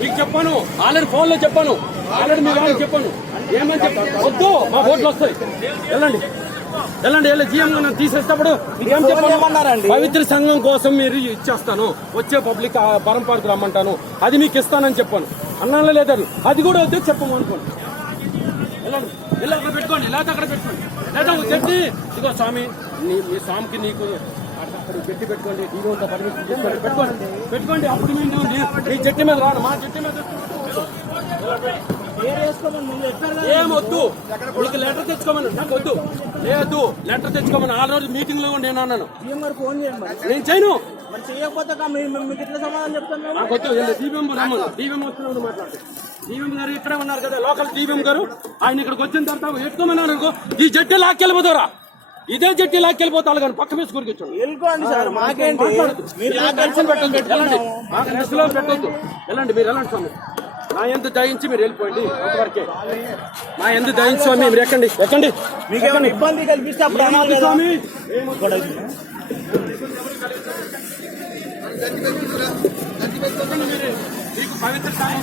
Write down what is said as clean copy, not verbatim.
మీకు చెప్పాను, already phone లో చెప్పాను, ఆల్రెడీ మీ వాళ్ళకి చెప్పాను. ఏమని చెప్పాను? వద్దు, మా ఓట్లు వస్తాయి. వెళ్ళండి వెళ్ళండి వెళ్ళి జీఎం నన్ను తీసేటప్పుడు ఏం చెప్పాను? పవిత్ర సంఘం కోసం మీరు ఇచ్చేస్తాను, వచ్చే పబ్లిక్ బరం పార్కు రమ్మంటాను, అది మీకు ఇస్తానని చెప్పాను. అన్నాలో లేదా అది కూడా వద్దు చెప్పము అనుకోండి. వెళ్ళండి వెళ్ళి అక్కడ పెట్టుకోండి, లేకపోతే అక్కడ పెట్టుకోండి, లేదా గట్టి ఇదిగో స్వామి మీ స్వామికి నీకు అక్కడ గట్టి పెట్టుకోండి, దీనితో పర్మిషన్ తీసుకోండి, పెట్టుకోండి పెట్టుకోండి. అప్పుడు మేము మీ చెట్టు మీద రాను, మా చెట్టు మీద ఏమొద్దు. మీకు లెటర్ తెచ్చుకోమని నాకు వద్దు, లేదు లెటర్ తెచ్చుకోమని ఆ రోజు మీటింగ్ లో నేను అన్నాను. నేను చేయను, నాకు వద్దు. దీపం రమ్మను, దీపం వస్తున్నప్పుడు మాట్లాడు. దీపం గారు ఇక్కడే ఉన్నారు కదా, లోకల్ దీపం గారు, ఆయన ఇక్కడికి వచ్చిన తర్వాత ఎత్తుకోమన్నారు అనుకో, ఈ జట్టి లాక్కెళ్ళిపోతారా, ఇదే జట్టి లాక్కెళ్ళిపోతారు కానీ పక్క మీద కూర్చోండి. పెట్టొద్దు, వెళ్ళండి మీరు వెళ్ళండి స్వామి. నా ఎంత దయించి మీరు వెళ్ళిపోయింది అంతవరకే. నా ఎంత దయించి స్వామి మీరు ఎక్కండి ఎక్కండి. మీకు ఏమైనా ఇబ్బంది కల్పిస్తే స్వామి